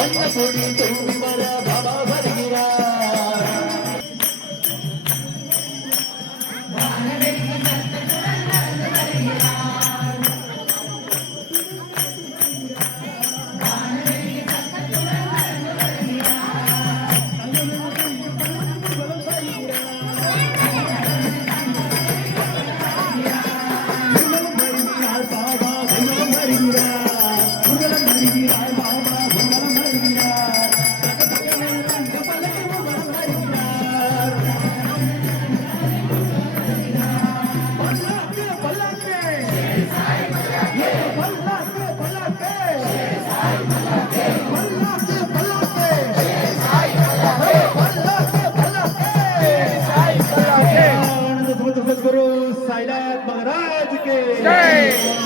अन्नपूर्णी तुम्ही मला बाबा भरगिरा साईनाथ महाराज के जय।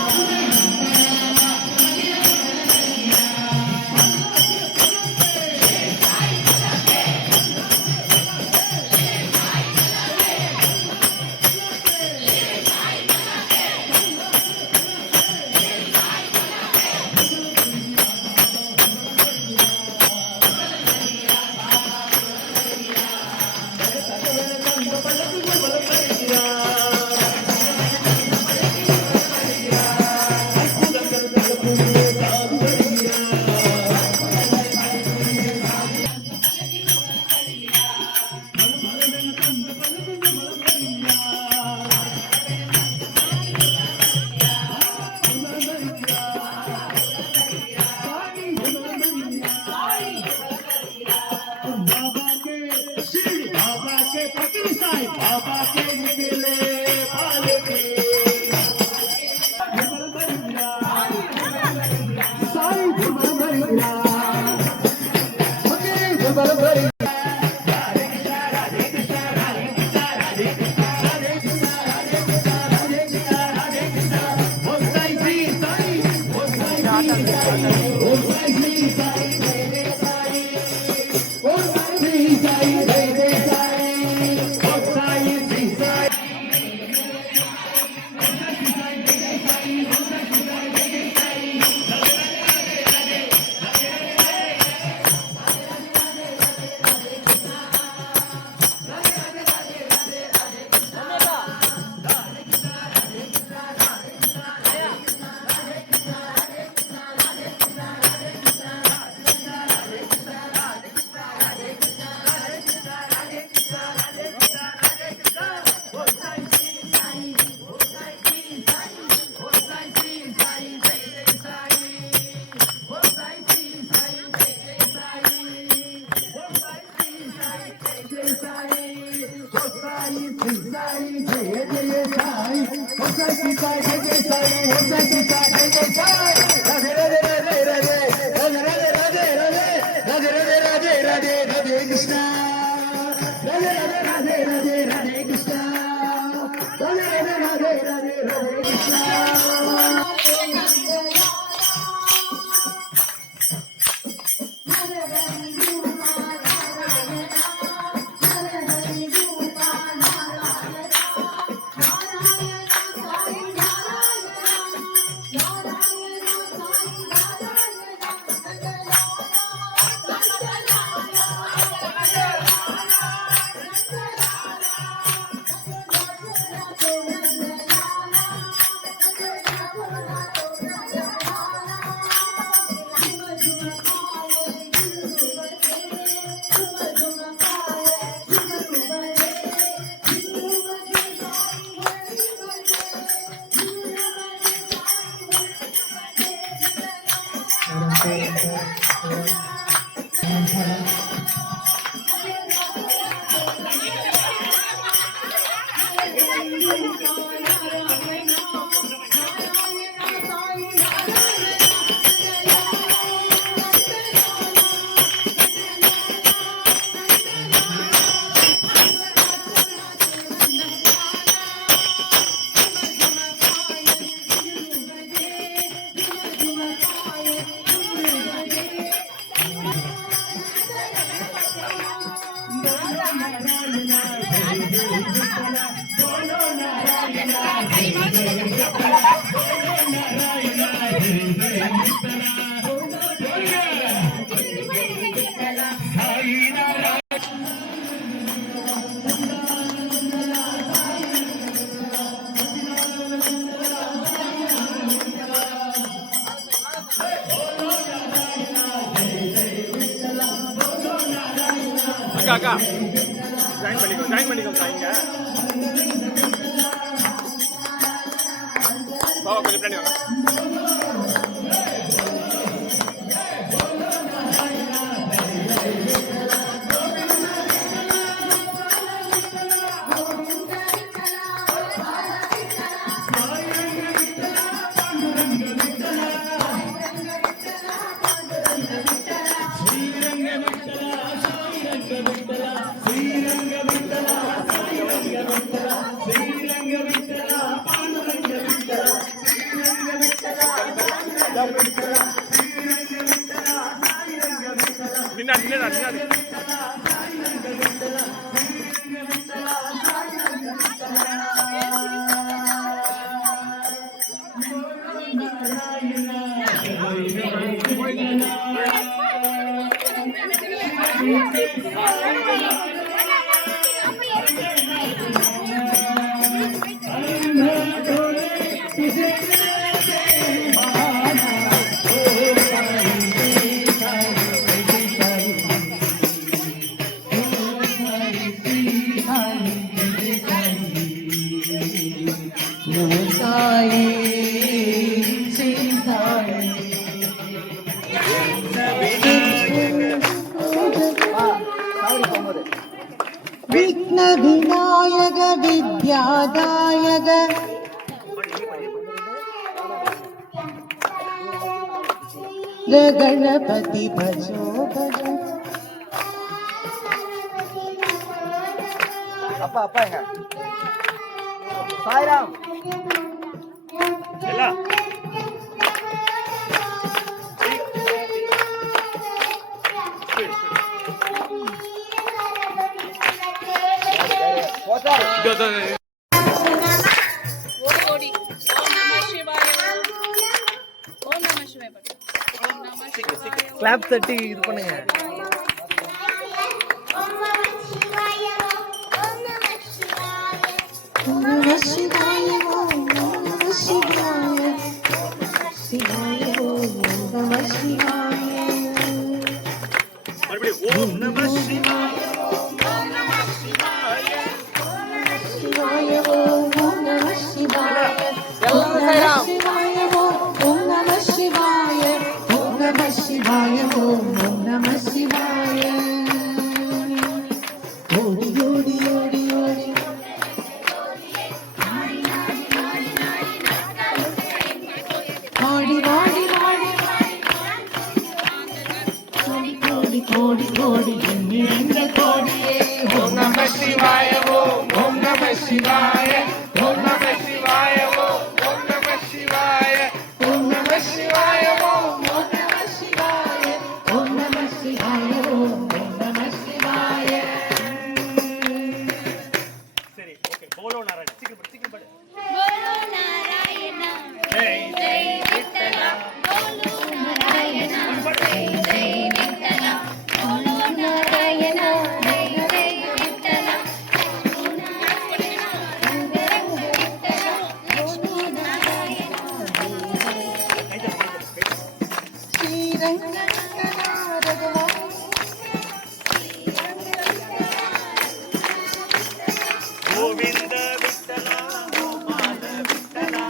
அக்கா அக்கா ஜாயின் பண்ணிக்கோ இங்க பாவா கொஞ்சம் பின்னாடி வாங்க. நின்னாடி விக்ன விநாயக வித்யாதாயக கணபதி பஜோ பஜோ. அப்பா அப்பா எங்க சாய்ராம் எல்லாம் போதா ஓடி ஓம் நம சிவாய ஓம் நம சிவாய ஓம் நம சிவாய கிளாப் தட்டி இது பண்ணுங்க. ஓம் நம சிவாய ஓம் நம சிவாய சிவாய ஓம் நம சிவாய. மறுபடியும் ஓம் நம சிவாய சிவாய ஓம் நம சிவாய ஓம் நம சிவாய ஓம் நம சிவாய ஓம் நம சிவாய ஓம் நம சிவாய. ஓடி ஓடி ஓடி ஓடி ஆடி வாடி வாடி கோடி கோடி கோடி எண்ணிறந்த கோடியே ஓம் நம சிவாய ஓம் நம சிவாய ஓம் நம சிவாய ஓம் நம சிவாய ஓம் நம சிவாய ஓம் நம சிவாய ஓம் நம சிவாய ஓம் நம சிவாய. சரி ஓகே போலோ நாராயண சீக்கிரம் படு போலோ நாராயண ஜெய் ஜெய் விட்டல போலோ நாராயண ஜெய் ஜெய் விட்டல போலோ நாராயண ஜெய் ஜெய் விட்டல கோவிந்த விட்டலா கோபால விட்டலா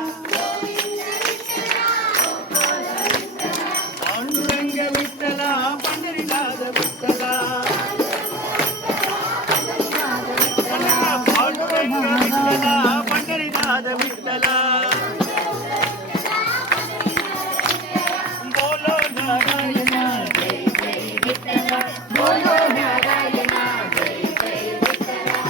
பாண்டுரங்க விட்டலா பண்டரிநாத விட்டலா பாண்டுரங்க விட்டலா பண்டரிநாத விட்டலா போலோ நாராயண ஜெய் ஜெய் விட்டலா போலோ நாராயண ஜெய் ஜெய் விட்டலா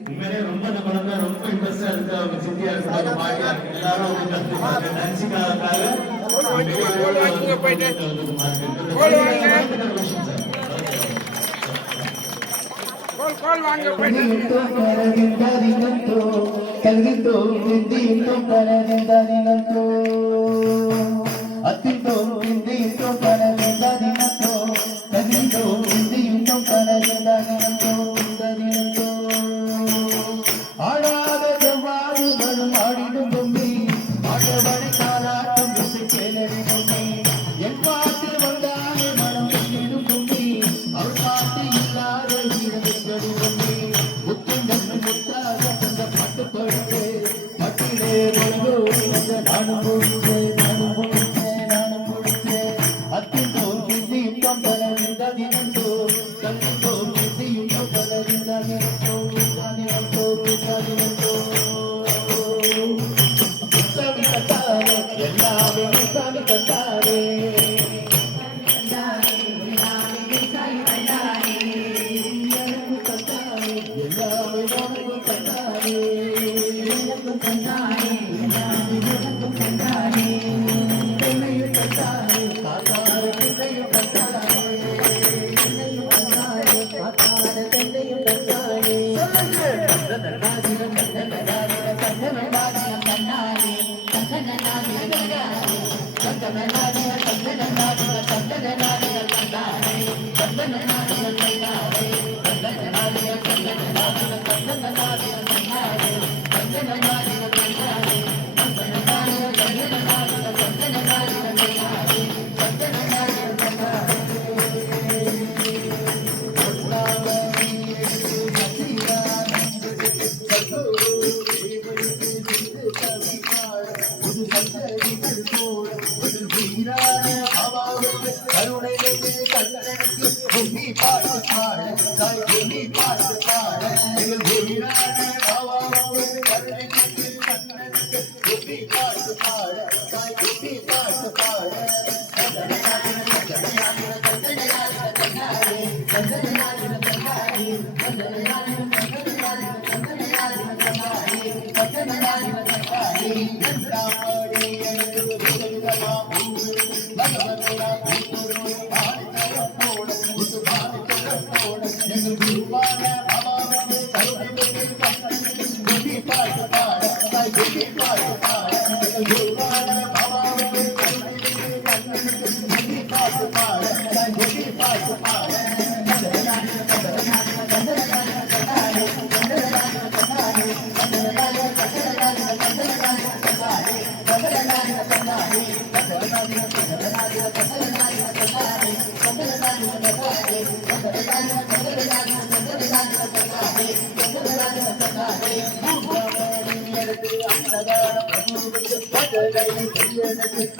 உண்மையிலே ரொம்ப நம்மளா ரொம்ப இன்ட்ரெஸ்டா இருக்கு. அவங்க சித்தியா இருக்காங்க பாட்டியா எல்லாரும் நன்சிக்காக ಅತ್ತಿಂದೋ ಹಿಂದಿಯಿಂದೋ ಕರಲಿಂದ ದಿನತ್ತೋ ಕದಿಂದೋ ಹಿಂದಿಯಿಂದೋ ಕರಲಿಂದ ದಿನತ್ತೋ ஆடாத ஜவ்வாறுகளும் ஆடிடும் பொம்மி ஆட்டவனை காலாட்டும் இசை கேளடி பொம்மி என் பாட்டு வந்தாலே மனம் பெண்ணிடும் பொம்மி அவள் பாட்டு இல்லாத வீரடி பொம்மி முத்தங்கள் முத்தாக தந்த பாட்டு படுத்து பட்டிலே ஒழுங்கோ இந்த நானும் பொழுத்தேன் அத்திந்தோ ஹிந்தியும் தொம்பலிந்த தினந்தோ கல்லிந்தோ ஹிந்தியும் தொம்பலிந்த தினந்தோ சாமி கட்டாரே எல்லாமே சாமி கட்டாரே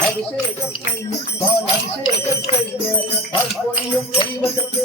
அபிஷேகம் செய்ய அற்பொழியும் தெய்வத்துக்கு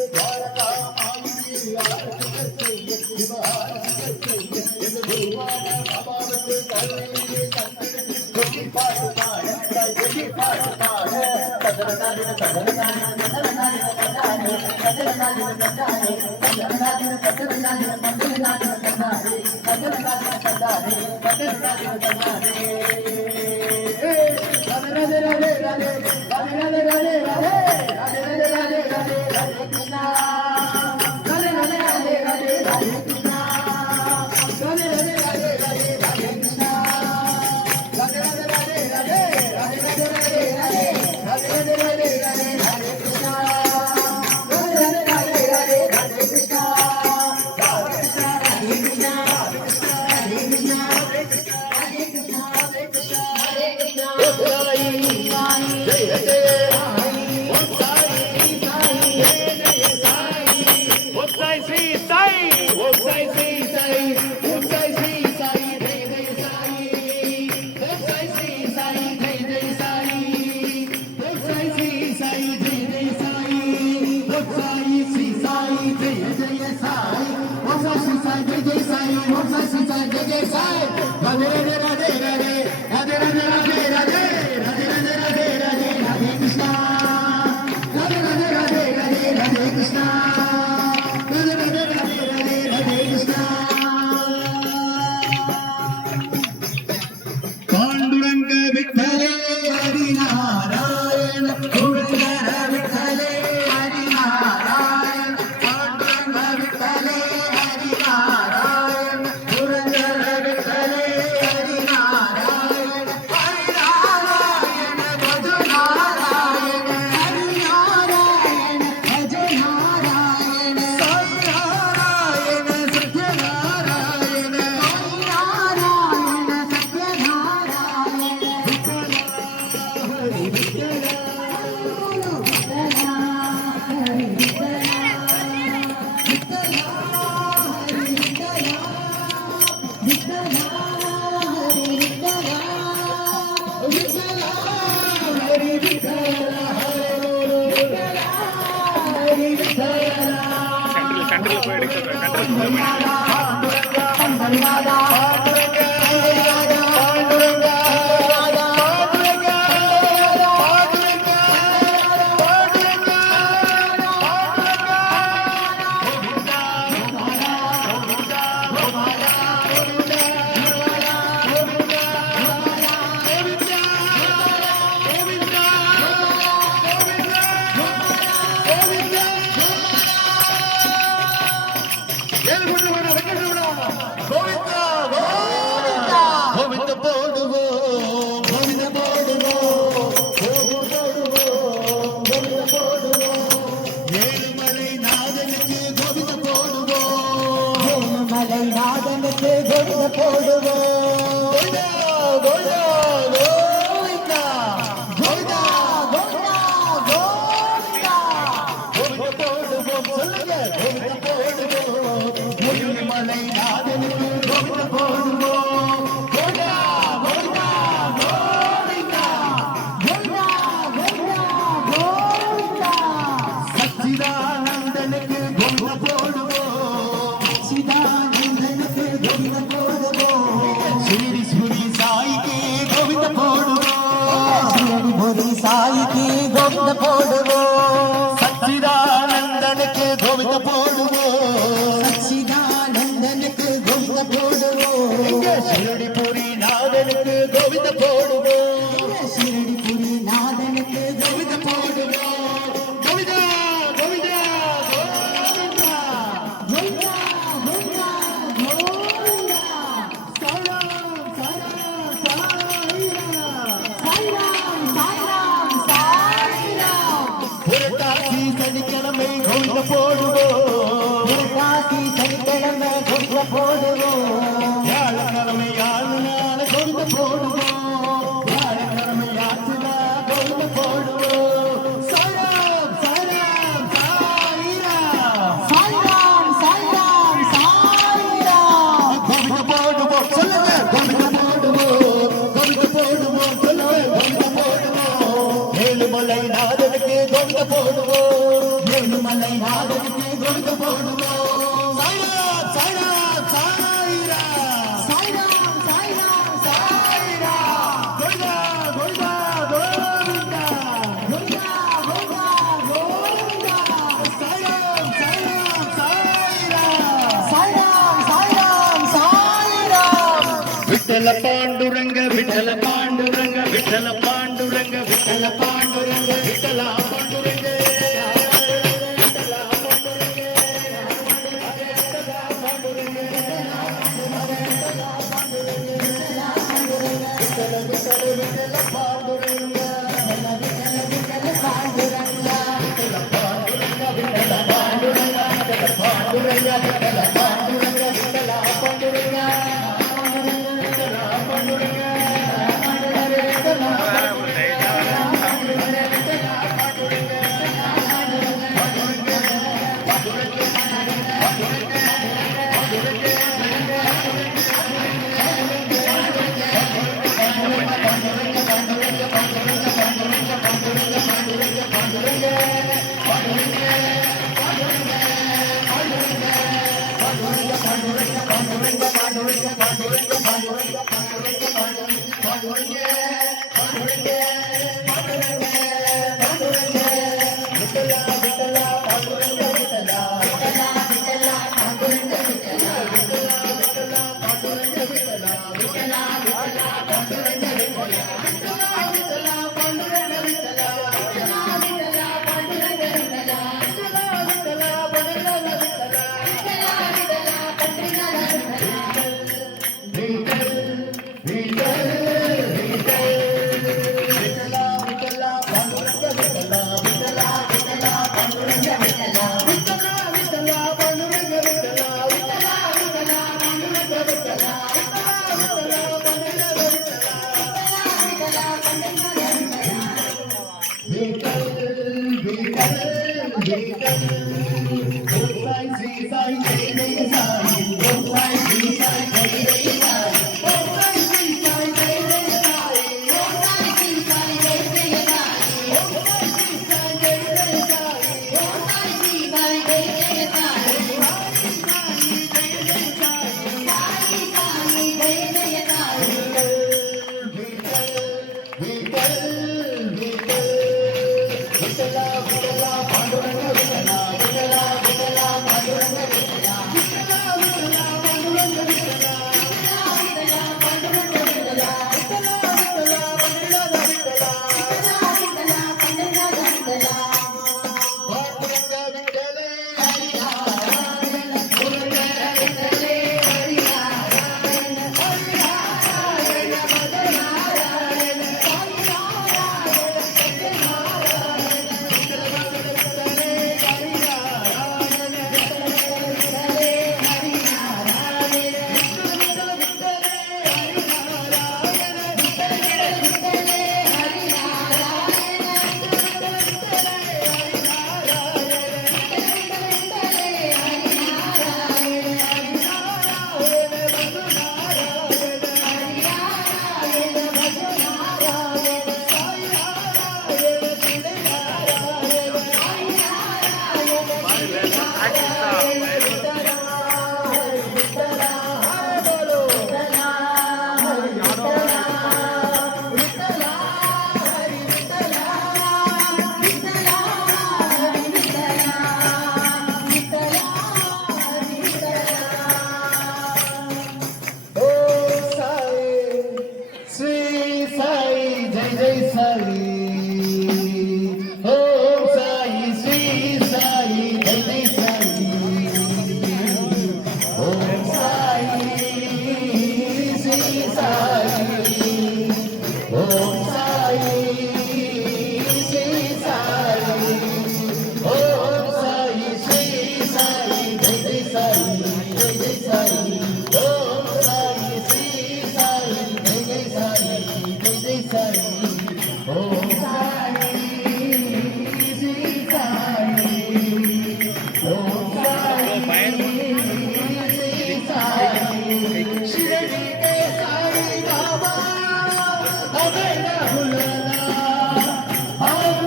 சென்டர்ல போய் எடுக்க கோவிந்த போடுவோம் கோவிந்த போடுவோம் கோவிந்த போடுவோம் ஏழுமலை நாதனுக்கு கோவிந்த போடுவோம் ஏழுமலை நாதனுக்கு கோவிந்த போடுவோம் கோவிந்தா கோவிந்தா கோவிந்தா கோவிந்தா கோவிந்தா போடுவோம் சொல்லுங்க கோவிந்த போடுவோம் ஏழுமலை நாதனுக்கு கோவிந்த போடுவோம் சச்சிதானந்தனுக்கு கோவிந்த போடுவோம் சச்சிதானந்தனுக்கு கோவிந்த போடுவோம் ஸ்ரீ ஸ்ரீ சாய்க்கு கோவிந்த போடுவோம் ஸ்ரீ சாய்க்கு கோவிந்த போடுவோம் சச்சிதானந்தனுக்கு கோவிந்த போடுவோம் சச்சிதானந்தனுக்கு கோவிந்த போடுவோம் ஷிரடிபுரி நாதனுக்கு கோவிந்த போடுவோம் ஷிரடிபுரி நாதனுக்கு கோவிந்த போடுவோம் கோவிந்தா கோவிந்தா கோவிந்தா கோவிந்தா கோவிந்தா கோவிந்தா சாய்ராம் சாய்ராம் சாய்ராம் சாய்ராம் புரட்டாசி சனிக்கிழமை கோவிந்த போடுவோம் புரட்டாசி சனிக்கிழமை கோவிந்த போடுவோம் வியாழக்கிழமை ஆளுநாள் கோவிந்த போடுவோம் வியாழக்கிழமை ஆச்சுனா கோவிந்த போடுவோம் சாய்ராம் சாய்ராம் சாய்ராம் சாய்ராம் சாய்ராம் சாய்ராம் கோவிந்த போடுவோம் சொல்லுங்க கோவிந்த போடுவோம் கோவிந்த போடுவோம் சொல்லுங்க கோவிந்த போடுவோம் ஏழுமலை நாதனுக்கு கோவிந்த போடுவோம் ஏழுமலை நாதனுக்கு கோவிந்த போடுவோம் சாய்ராம் சாய்ராம் சாய்ராம் சாய்ராம் சாய்ராம் சாய்ராம் கோவிந்தா கோவிந்தா கோவிந்தா கோவிந்தா கோவிந்தா கோவிந்தா சாய்ராம் சாய்ராம் சாய்ராம் சாய்ராம் சாய்ராம் சாய்ராம் விட்டல பாண்டுரங்க விட்டல பாண்டுரங்க விட்டல பாண்டுரங்க விட்டல பாண்டுரங்க விட்டல பாண்டுரங்க विठ्ठला विठ्ठला पांडुरंग विठ्ठला विठ्ठला विठ्ठला पांडुरंग विठ्ठला विठ्ठला विठ्ठला पांडुरंग विठ्ठला विठ्ठला पांडुरंग विठ्ठला विठ्ठला विठ्ठला पंढरीनाथ विठ्ठला विठ्ठला पंढरीनाथ विठ्ठला पांडुरंग विठ्ठले हरी नारायण पांडुरंग विठ्ठले हरी नारायण हरी नारायण भज नारायण हरी नारायण भज नारायण विठ्ठल विठ्ठले हरी नारायण विठ्ठल विठ्ठले हरी नारायण विठ्ठल विठ्ठले हरी नारायण विठ्ठल विठ्ठले हरी श्री साई जय जय साई ओम साई श्री साई जय जय साई ओम साई श्री साई ओम साई श्री साई ओम साई श्री साई जय जय साई जय जय साई ओम साई श्री साई जय जय साई जय जय साई ओम साई श्री साई ओम साई श्री साई शिरडी के साई बाबा हमें न भूलना हम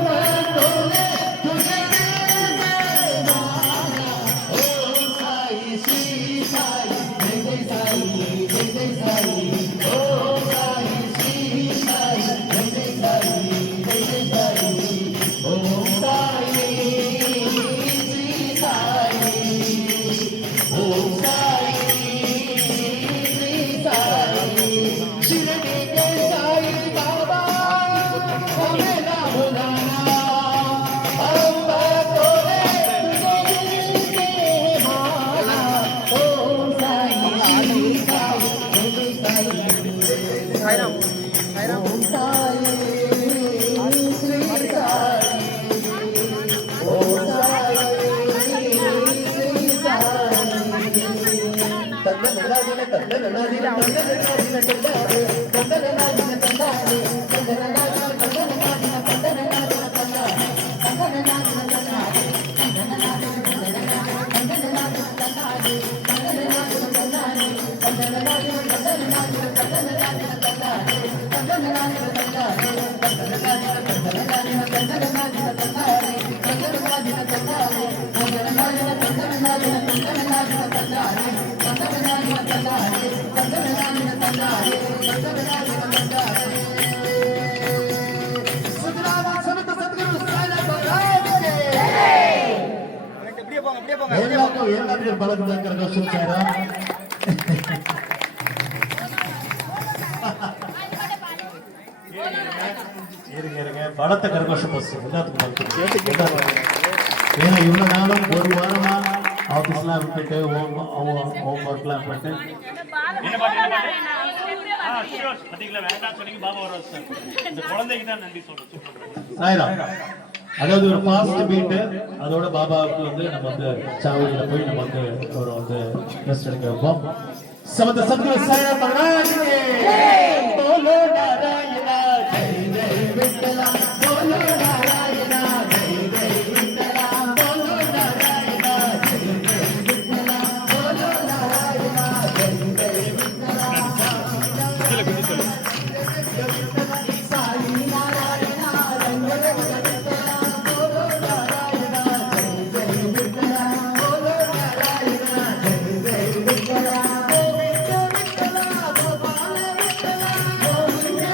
बोले तुझे ओम साई श्री साई जय जय साई जय जय साई ओम साई श्री साई जय जय साई जय जय साई ओम साई श्री साई ओम साई श्री साई शिरडी के साई बाबा हमें ना भुलाना हम बोले तुझे भाना ओम साई श्री साई जय जय साई ओम साई श्री साई ओम साई श्री साई तंदननादिन तंदननादिन तंदननादिन तंदननादिन तंदननादिन तंदननादिन तंदननादिन எல்லாத்துக்கும் பலத்துங்கிற சொல்லிச்சாரா இருங்க பலத்தை கரகோஷம் பஸ் எல்லாத்துக்கும் ஏன்னா இவ்வளவு நாளும் ஒரு வாரமா ஆஃபீஸ்லாம் விட்டுட்டு ஹோம் ஒர்க்லாம் விட்டு சாய்ராம் அதாவது ஒரு ஃபாஸ்ட் பீட் அதோட பாபாவுக்கு வந்து நம்ம வந்து சாவடியில போய் நம்ம வந்து ஒரு வந்து ரெஸ்ட் எடுக்க வைப்போம் சமத சத்குரு சாய்ராம் மகாராஜ் கே போலோ நாராயணா ஜெய் ஜெய் விட்டலா போலோ நாராயணா ஜெய் ஜெய் விட்டலா போலோ நாராயணா ஜெய் ஜெய் விட்டலா போலோ நாராயணா ஜெய் ஜெய் விட்டலா சாய் நாராயணா ரங்கட விட்டலா போலோ நாராயணா ஜெய் ஜெய் விட்டலா போலோ நாராயணா ஜெய் ஜெய் விட்டலா கோவிந்த விட்டலா கோபால விட்டலா கோவிந்த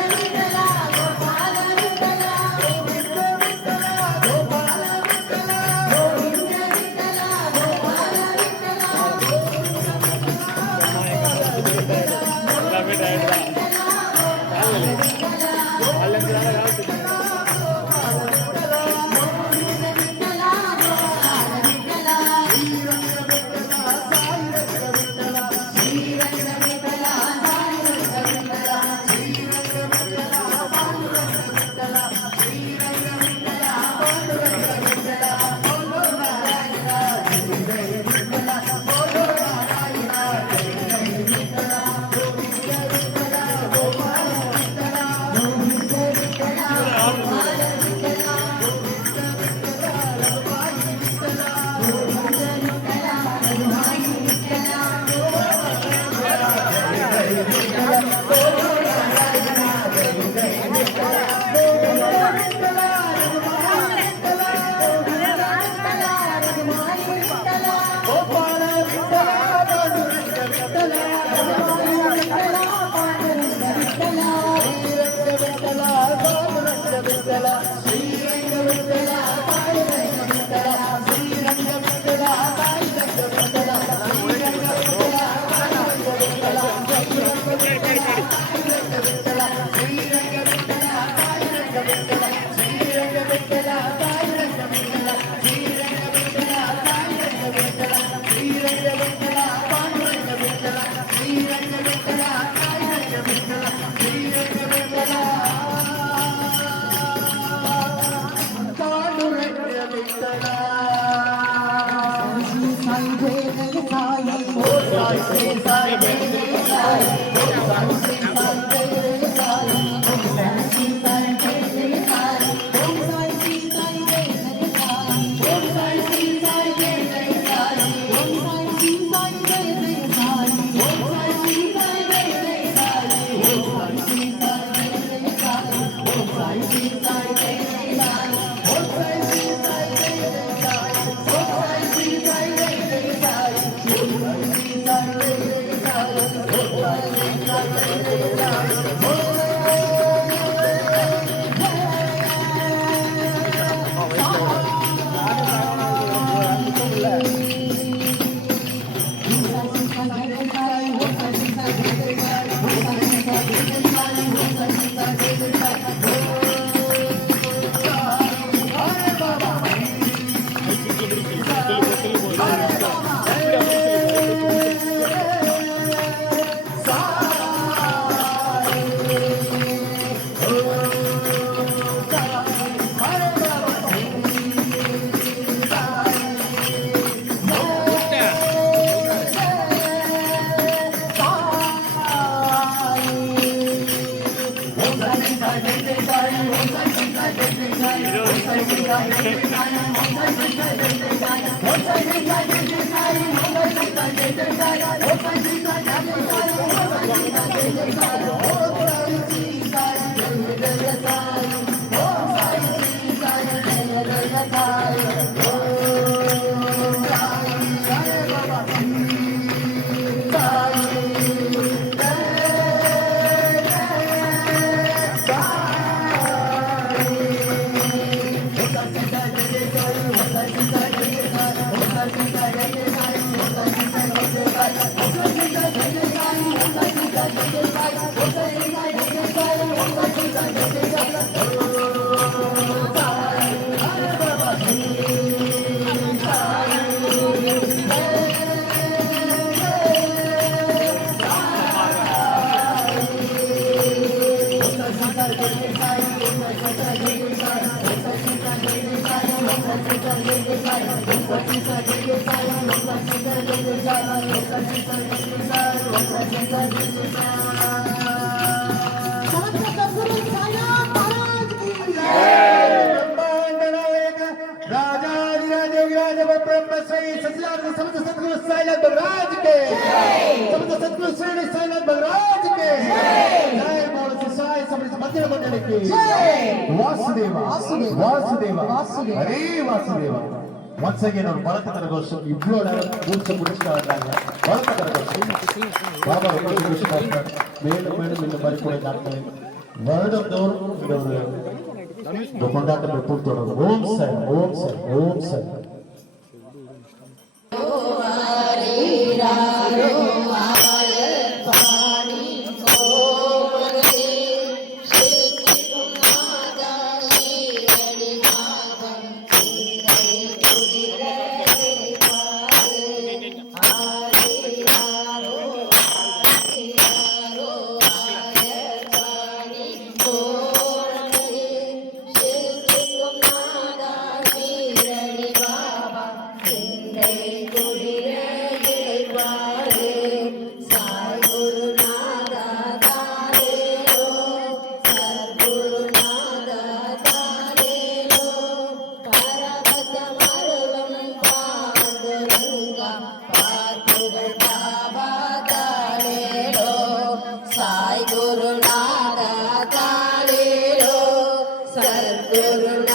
विठ्ठला श्रीरंग विठ्ठला पांडुरंग विठ्ठला श्रीरंग विठ्ठला पांडुरंग विठ्ठला श्रीरंग विठ्ठला पांडुरंग विठ्ठला श्रीरंग विठ्ठला पांडुरंग विठ्ठला श्रीरंग विठ्ठला पांडुरंग विठ्ठला श्रीरंग विठ्ठला पांडुरंग विठ्ठला श्रीरंग विठ्ठला पांडुरंग विठ्ठला श्रीरंग विठ्ठला पांडुरंग विठ्ठला श्रीरंग विठ्ठला पांडुरंग विठ्ठला श्रीरंग विठ्ठला पांडुरंग विठ्ठला साई जय जय साई हो साई जय साई जय जय साई हो साई जय साई जय जय साई हो साई जय साई जय जय साई हो साई जय साई जय जय साई हो साई जय साई जय जय साई हो साई जय साई जय जय साई हो साई जय साई जय जय साई हो साई जय साई जय जय साई हो साई जय साई जय जय साई हो साई जय साई जय जय साई हो साई जय साई जय जय साई हो साई जय साई जय जय साई हो साई जय Hare Vasudeva. Once again, on Bharatanagosu, you blow down, move some Buddhist Bharatanagosu. Baba, made in the Baripur doctor. Word of the conduct of the Puttur. Om Sai, Om Sai, Om Sai. Sai Guru Nada Kalero Sadguru